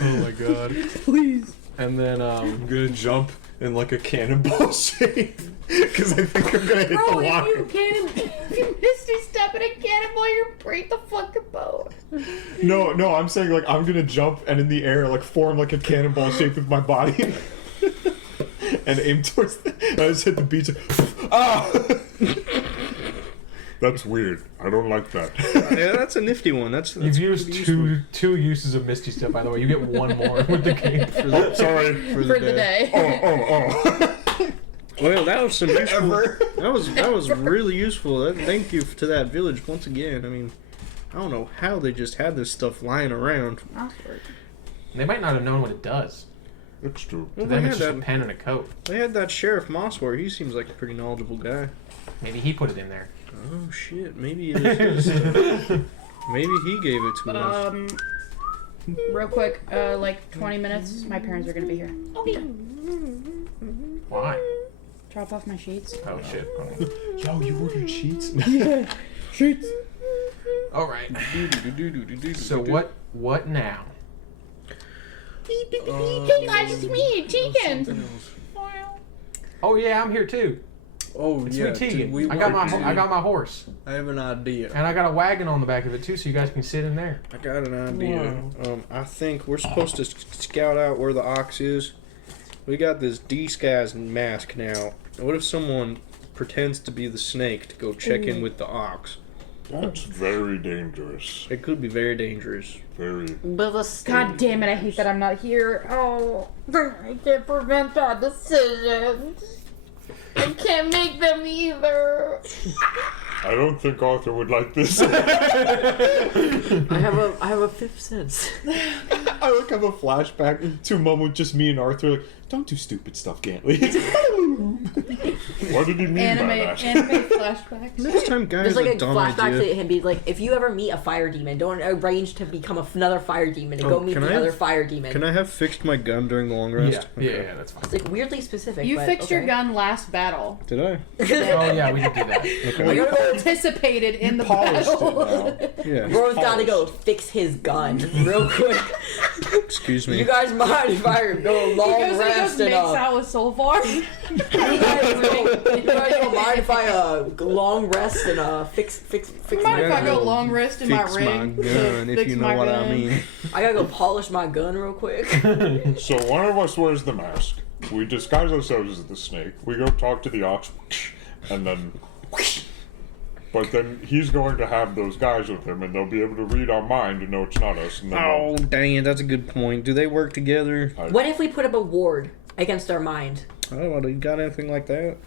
Oh my god. Please. And then I'm gonna jump in like a cannonball shape because I think I'm gonna hit the Bro, water. if you misty step in a cannonball, you break the fucking boat. No, I'm saying like I'm gonna jump and in the air like form like a cannonball shape with my body and aim towards. I just hit the beach. Ah! That's weird. I don't like that. Yeah, that's a nifty one. That's You've used pretty useful. two uses of Misty Step, by the way. You get one more with the game. Oh, sorry. For the day. Oh. Well, that was some useful. That was really useful. Thank you to that village once again. I mean, I don't know how they just had this stuff lying around. They might not have known what it does. It's true. To Well, them, they it's had just a that. pen and a coat. They had that Sheriff Mossware. He seems like a pretty knowledgeable guy. Maybe he put it in there. Oh shit! Maybe it is. Maybe he gave it to us. Real quick, like 20 minutes. My parents are gonna be here. Why? Drop off my sheets. Oh shit. Yo, you ordered sheets? Sheets. All right. So what now? Hey guys, it's me, Tegan. Oh yeah, I'm here too. Oh It's yeah, me, Tegan. dude, I got my horse, I have an idea. and I got a wagon on the back of it too, so you guys can sit in there. I got an idea. I think we're supposed to scout out where the ox is. We got this disguise mask now. What if someone pretends to be the snake to go check in with the ox? That's very dangerous. It could be very dangerous. Very. God damn it! I hate that I'm not here. Oh, I can't prevent bad decisions. I can't make them either. I don't think Arthur would like this. I have a fifth sense. I like have a flashback to a moment with just me and Arthur. Like, don't do stupid stuff, Gantley. What did he mean by that? Anime flashbacks. Next time, guys, There's like a dumb flashback idea. to him be like, if you ever meet a fire demon, don't arrange to become another fire demon and Oh, go meet can the I other have- fire demon. Can I have fixed my gun during the long rest? Yeah, that's fine. It's like weirdly specific. You but fixed your okay. gun last battle. Did I? Oh yeah, we did do that. I gotta go. Participated in the Polished battle. it now. Yeah. Bro's gotta go fix his gun real quick. Excuse me. You guys mind if I go a long He goes rest makes and out with Solvar. you guys don't mind if I long rest and fix Mind my if I gun? go long rest in my Fix rig? my gun, if Fix you know my what I gun. mean. I gotta go polish my gun real quick. So one of us wears the mask. We disguise ourselves as the snake. We go talk to the ox, and then. But then he's going to have those guys with him, and they'll be able to read our mind and know it's not us. And then Oh, dang it, that's a good point. Do they work together? What if we put up a ward against our mind? I don't know. You got anything like that?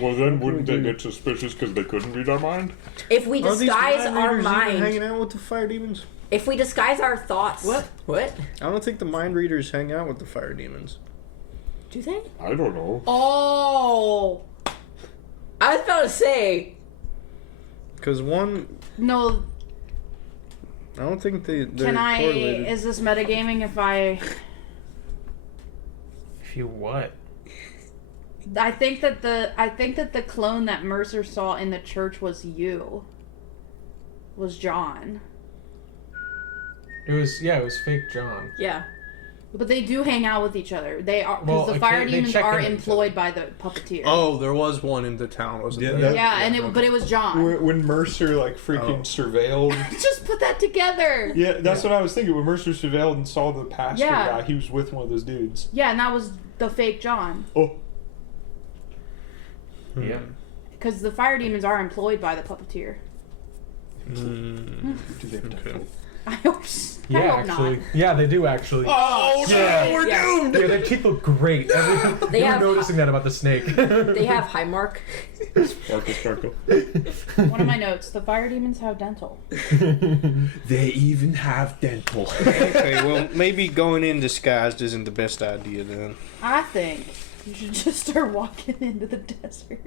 well, then wouldn't they get suspicious because they couldn't read our mind? If we Are these disguise mind our readers even mind, hanging out with the fire demons? if we disguise our thoughts, what? I don't think the mind readers hang out with the fire demons. Do they? I don't know. Oh I was about to say. Because one, no! I don't think they're Can I? correlated. Is this metagaming if I? If you what? I think that the clone that Mercer saw in the church was you. Was John. It was fake John. Yeah. But they do hang out with each other. They are because Well, the like, fire they demons check are in with each employed by the puppeteer. Oh, there was one in the town, wasn't Yeah, there? that- yeah, and but it was John. When Mercer like freaking surveilled. Just put that together. Yeah, that's what I was thinking. When Mercer surveilled and saw the pastor Yeah. guy, he was with one of those dudes. Yeah, and that was the fake John. Oh. Yeah. Because the fire demons are employed by the puppeteer. Do they have dental? I hope. I Yeah, hope actually. not. Yeah, they do actually. Oh, Yeah. we're Yeah. doomed! Yeah, their teeth look great. They You were have- noticing that about the snake. They have Highmark. Sparkle, sparkle. One of my notes: the fire demons have dental. They even have dental. Okay, well, maybe going in disguised isn't the best idea then. I think you should just start walking into the desert.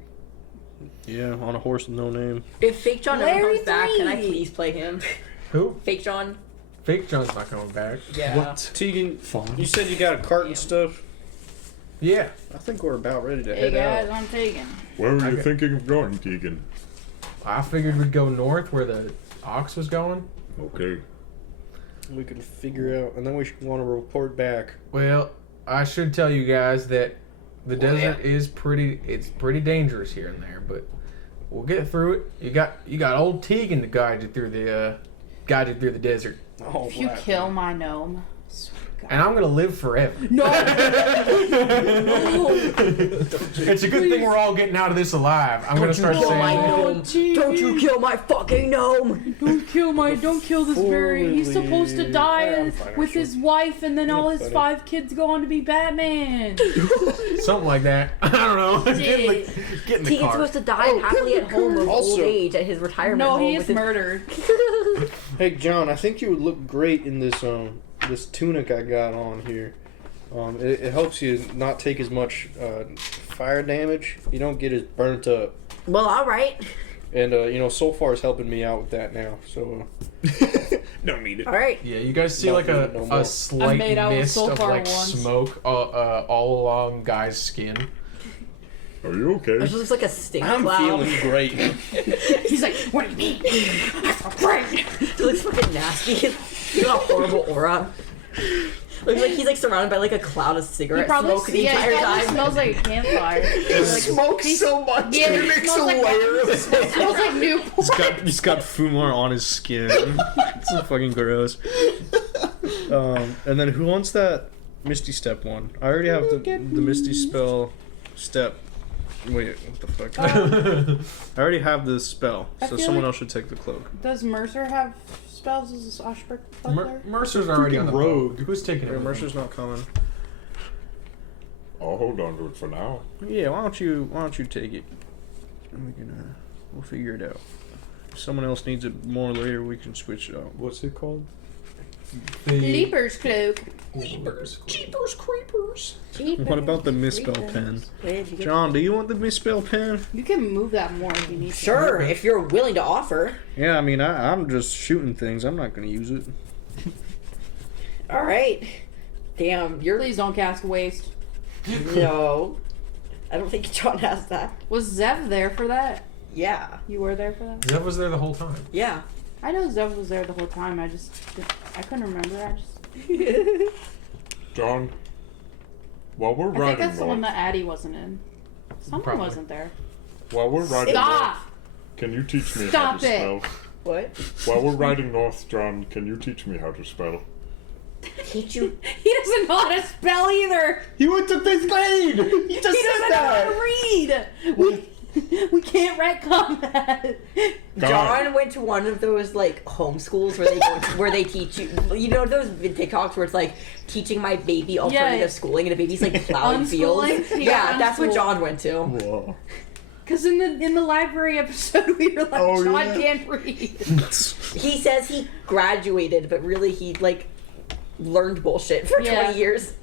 Yeah, on a horse with no name. If Fake John ever Larry comes back, can I 3. please play him? Who? Fake John? Fake John's not coming back. Yeah. What? Tegan, Fun. you said you got a cart and stuff? Yeah. I think we're about ready to Hey head guys, out. I'm taking. Where were you Okay. thinking of going, Tegan? I figured we'd go north where the ox was going. Okay. We can figure out, and then we should want to report back. Well, I should tell you guys that the desert is pretty dangerous here and there, but we'll get through it. You got old Tegan to guide you through the desert. Oh, If you kill my gnome, I swear to God. And I'm gonna live forever. No! It's a good thing we're all getting out of this alive. I'm gonna start Kill my saying. gnome. Don't you kill my fucking gnome. Don't kill this berry. He's supposed to die with his wife, and then all his 5 kids go on to be Batman. Something like that. I don't know. Get in the Tegan's car. supposed to die happily at home of old age at his retirement No, home. he is with his- murdered. Hey, John, I think you would look great in this this tunic I got on here. It helps you not take as much fire damage. You don't get as burnt up. Well, alright. And, Sulfar is helping me out with that now, so... Don't need it. Alright. Yeah, you guys see No, like no more. a slight made out with mist of sulfur like once. smoke all along Guy's skin. Are you okay? This looks like a stink I'm cloud. feeling great. He's like, what do you mean? I feel great. It looks fucking nasty. He's got a horrible aura. Looks like he's like surrounded by like a cloud of He cigarette probably, smoke the yeah, entire he probably time. smells like a campfire. Smokes so much, Yeah, it it makes a smells like layer of It smells like Newport. He's got fumar on his skin. It's so fucking gross. And then who wants that Misty Step one? I already have the Misty Spell Step. Wait, what the fuck? I already have the spell, I so feel someone like- else should take the cloak. Does Mercer have spells as Ashbrook Butler? Mercer's already on the rogue. boat. Who's taking Yeah, it? Mercer's not coming. I'll hold on to it for now. Yeah, why don't you take it? We'll figure it out. If someone else needs it more later, we can switch it out. What's it called? Leaper's cloak. Jeepers creepers. What about the misspell pen? Where did you get John, do you want the misspell pen? You can move that more if you need to. Sure, if you're willing to offer. Yeah, I mean, I'm just shooting things. I'm not gonna use it. Alright. Damn, you're... Please don't cast waste. No. I don't think John has that. Was Zev there for that? Yeah. You were there for that? Zev was there the whole time. Yeah. I know Zev was there the whole time. I couldn't remember. John, while we're I think riding that's the one north, that Addie wasn't in. Someone Probably. wasn't there. while we're riding Stop! north, can you teach me how Stop to it. spell? What? While we're riding north, John, can you teach me how to spell? Teach you... He doesn't know how to spell either. He went to 5th grade. He just He doesn't know how to read. We can't retcon that. John went to one of those like homeschools where they where they teach you know those TikToks where it's like teaching my baby alternative Yeah. schooling and the baby's like plowing fields. Unschooling? Yeah, Yeah, that's what unschool. John went to. Whoa. Because in the library episode we were like, Oh, John yeah. can't read. He says he graduated, but really he like learned bullshit for Yeah. 20 years,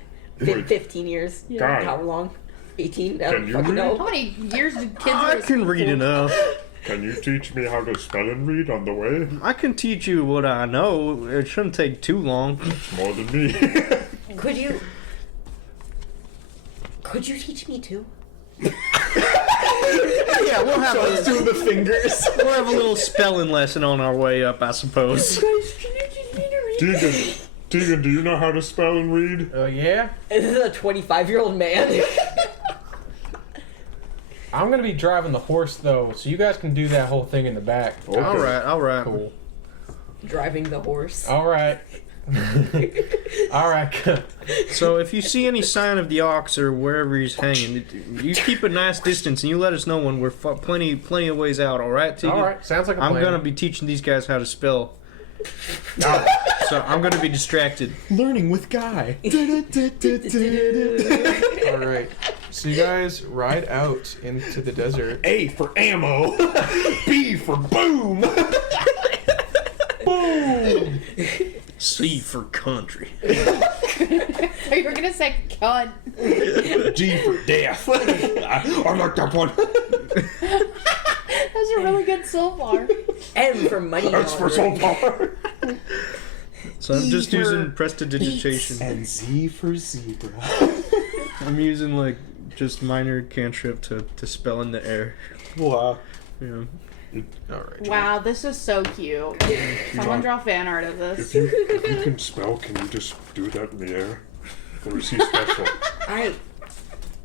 Wait. 15 years, Guy. however long, 18. I Can don't you fucking read? know. How many years did kids I go to can school read for? enough. Can you teach me how to spell and read on the way? I can teach you what I know. It shouldn't take too long. More than me. Could you teach me too? Yeah, we'll have Let's do the fingers. we'll have a little spelling lesson on our way up, I suppose. Tegan, do you know how to spell and read? Oh yeah. This is a 25-year-old man. I'm gonna be driving the horse though, so you guys can do that whole thing in the back. Okay. All right. Cool. Driving the horse. All right. All right. So if you see any sign of the ox or wherever he's hanging, you keep a nice distance and you let us know when we're plenty of ways out. All right, Tegan? All right. Sounds like a plan. I'm gonna be teaching these guys how to spell. So I'm gonna be distracted. Learning with Guy. All right. So you guys ride out into the desert. A for ammo. B for boom. Boom. C for country. You were gonna say God. G for death. I like that one. Those are really good so far. M for money. That's for laundering. so far. So I'm just using prestidigitation. And Z for zebra. I'm using like just minor cantrip to spell in the air. Wow. Yeah. All right. Wow, this is so cute. Someone draw fan art of this. If you can spell, can you just do that in the air? Or is he special?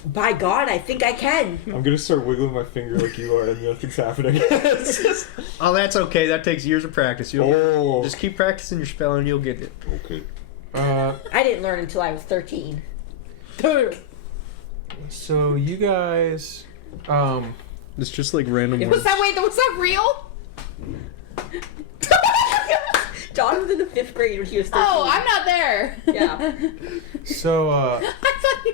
By God, I think I can. I'm gonna start wiggling my finger like you are, and nothing's happening. It's just... Oh, that's okay. That takes years of practice. You'll Oh. just keep practicing your spelling. You'll get it. Okay. I didn't learn until I was 13. So you guys, It's just like random Was words. that real? John was in the 5th grade when he was 13. Oh, I'm not there. Yeah. so I thought you.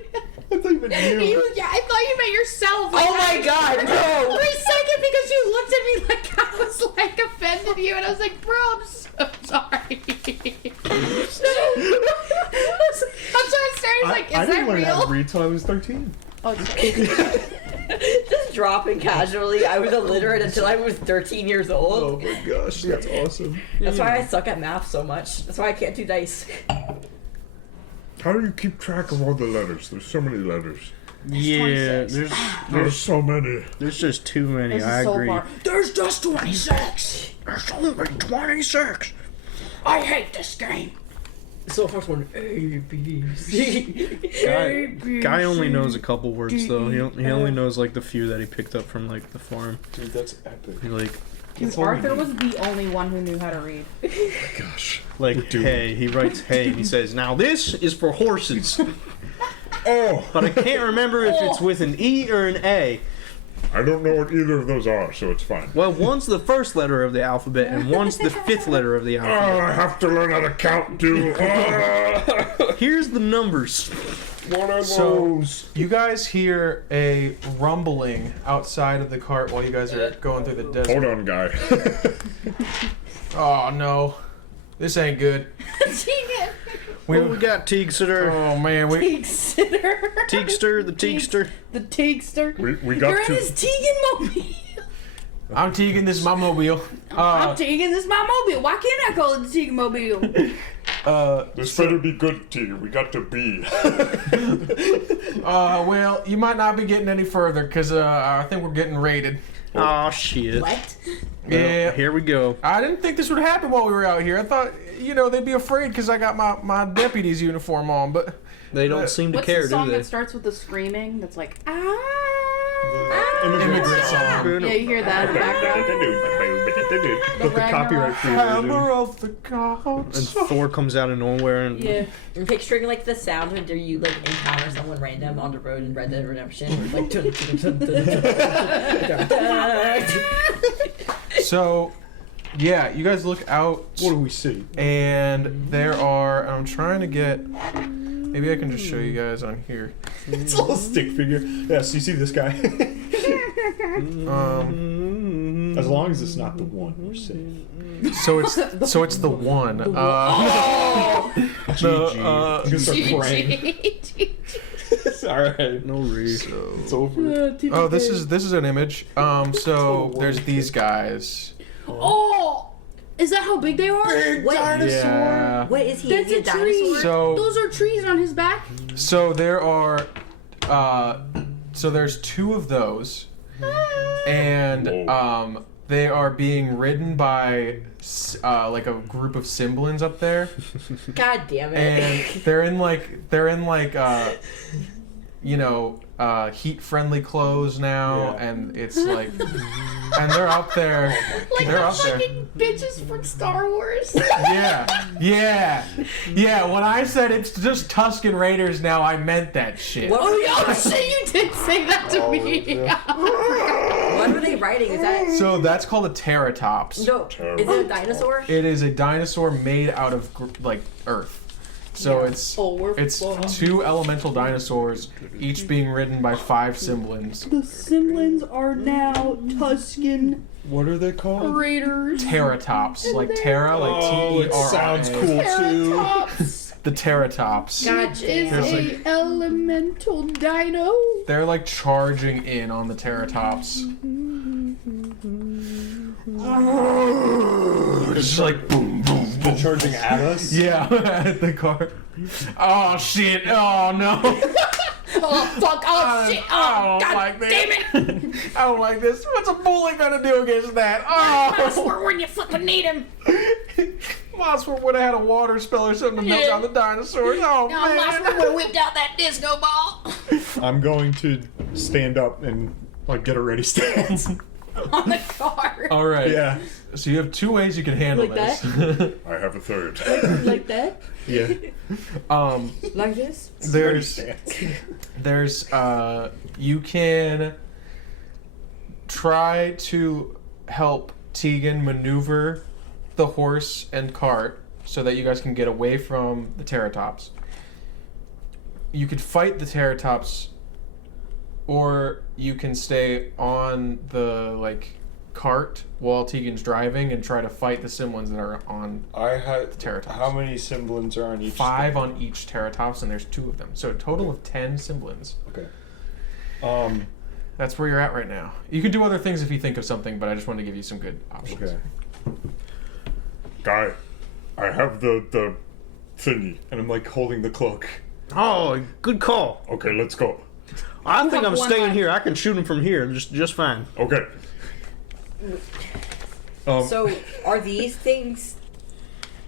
I thought you meant you. I thought you meant yourself. Oh my god, no! For a second, because you looked at me like I was like offended you, and I was like, bro, I'm so sorry. I'm so serious. Like, I is didn't that learn how to real? read till I was 13. Oh, sorry. Just dropping casually. I was illiterate until I was 13 years old. Oh my gosh, that's awesome. That's why I suck at math so much. That's why I can't do dice. How do you keep track of all the letters? There's so many letters. Yeah, 26. There's so many. there's just too many. This I is so agree. far. There's just 26. There's only 26. I hate this game. So first one, A, B, C. Guy only knows a couple words though. He only knows like the few that he picked up from like the farm. Dude, that's epic. He, like Arthur was the only one who knew how to read. Gosh. like hey. He writes hey and he says, "Now this is for horses." Oh, But I can't remember if it's with an E or an A. I don't know what either of those are, so it's fine. Well, one's the first letter of the alphabet and one's the 5th letter of the Oh, alphabet. I have to learn how to count too. Here's the numbers. What are So- those? you guys hear a rumbling outside of the cart while you guys are going through the desert. Hold on, guy. Oh no, this ain't good. What we got, Teagster? Oh man, Teagster. Teagster, the Teagster. The Teagster. We got You're in to. his Tegan mobile. I'm Tegan. This is my mobile. I'm Tegan. This is my mobile. Why can't I call it the Tegan mobile? This better be good, T. We got to be. Well, you might not be getting any further because I think we're getting raided. Oh shit. What? Yeah. Here we go. I didn't think this would happen while we were out here. I thought, they'd be afraid because I got my deputy's uniform on, but They don't seem to What's care, the song do they? that starts with the screaming? That's like immigrant song. Yeah, you hear that in the background. But the copyright free version. Hammer of the gods. And Thor comes out of nowhere and Yeah. I'm picturing like the sound when you like encounter someone random on the road in Red Dead Redemption. It's like dun, dun, dun, dun, dun, dun. So, yeah, you guys look out What do we see? and there are. I'm trying to get. Maybe I can just show you guys on here. It's a little stick figure. Yeah, so you see this guy. As long as it's not the one, we're safe. So it's the one. I'm gonna start praying. Alright. no re. It's over. Oh, this is an image. So there's these guys. Oh! Is that how big they are? What? Yeah. What is he? That's Is he a tree. dinosaur? So Those are trees on his back. so there are. So there's 2 of those, and they are being ridden by like a group of Simblins up there, God damn it. and they're in heat-friendly clothes now, Yeah. and it's like, and they're up there. Like they're the up there. fucking bitches from Star Wars. Yeah. When I said it's just Tusken Raiders now, I meant that shit. What, Oh shit, you did say that to me. what are they writing? Is that So that's called a Teratops. no? Is it a dinosaur? It is a dinosaur made out of earth. So Yeah. it's Oh, we're 2 elemental dinosaurs, each being ridden by 5 Simblins. The Simblins are now Tusken What are they called? Raiders. Teratops, like Terra, like Oh, it T-E-R-R-A. sounds cool too. Teratops. The Teratops. God Is damn. a elemental dino. They're like charging in on the Teratops. It's just like boom, boom, boom. They're charging at us? Yeah, at the car. Oh shit! Oh no! Oh fuck! Oh shit! I Oh don't god like this. damn it! I don't like this. What's a bully gonna do against that? That's Oh! where when you fucking need him. Mossford would have had a water spell or something to melt Yeah. down the dinosaurs. Oh Now man! Mossberg would have whipped out that disco ball I'm going to stand up and like get a ready stance. on the car. car. All right. Yeah. So you have two ways you can handle Like this. I have a third. Like that? Yeah. Like this? There's you can try to help Tegan maneuver the horse and cart so that you guys can get away from the Terratops. You could fight the Terratops, or you can stay on the cart while Tegan's driving and try to fight the Simblins that are on I had Terratops. How many Simblins are on each? 5 on each Terratops, and there's 2 of them. So a total of 10 Simblins. Okay. That's where you're at right now. You can do other things if you think of something, but I just wanted to give you some good options. Okay. Guy, I have the thingy. And I'm like holding the cloak. Oh, good call. Okay, let's go. I think have I'm one staying left. here. I can shoot him from here, just fine. Okay. So, are these things...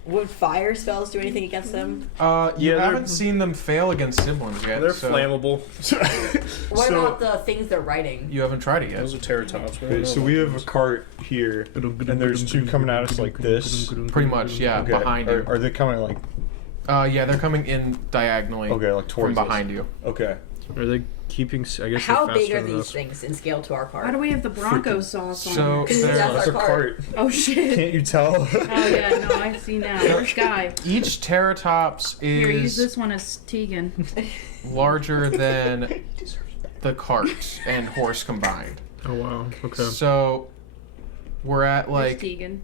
Would fire spells do anything against them? You Yeah, they're- haven't seen them fail against Simblins yet. They're so flammable. What So- about the things they're riding? You haven't tried it yet. Those are Terratops. Okay, so we have a cart here, and there's 2 coming at us like this. Pretty much, yeah, Okay. behind you. Are they coming like? Yeah, they're coming in diagonally. Okay, like from towards us. behind you. Okay. Are they keeping? I guess. How they're big faster are than these us. things in scale to our car? Why do we have the Bronco sauce on? So it? they're- That's It's our a cart. cart. Oh shit. Can't you tell? Oh yeah, no, I see now. Which guy? each Terratops Here, use is this one as Tegan. larger than the cart and horse combined. Oh wow. Okay. So we're at Where's like. Tegan.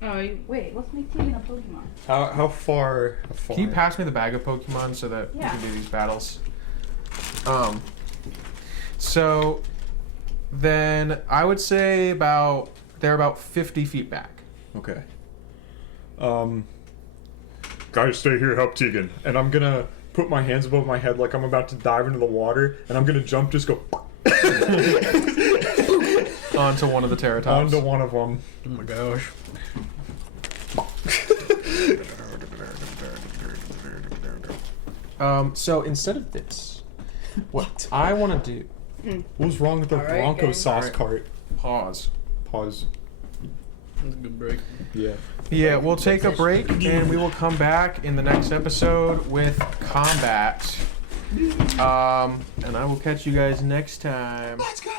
Oh wait, let's make Tegan a Pokemon. How far? Can you pass me the bag of Pokemon so that we Yeah. can do these battles? So then I would say they're about 50 feet back. Okay. Guys, stay here, help Tegan. And I'm gonna put my hands above my head like I'm about to dive into the water, and I'm gonna jump, just go Onto one of the Terratops. onto one of them. Oh my gosh. So instead of this, what I want to do, What's wrong with the Alright, Bronco gang. sauce Alright. cart? pause. Pause. That's a good break. Yeah. Yeah, we'll take a break and we will come back in the next episode with combat. And I will catch you guys next time. Let's go.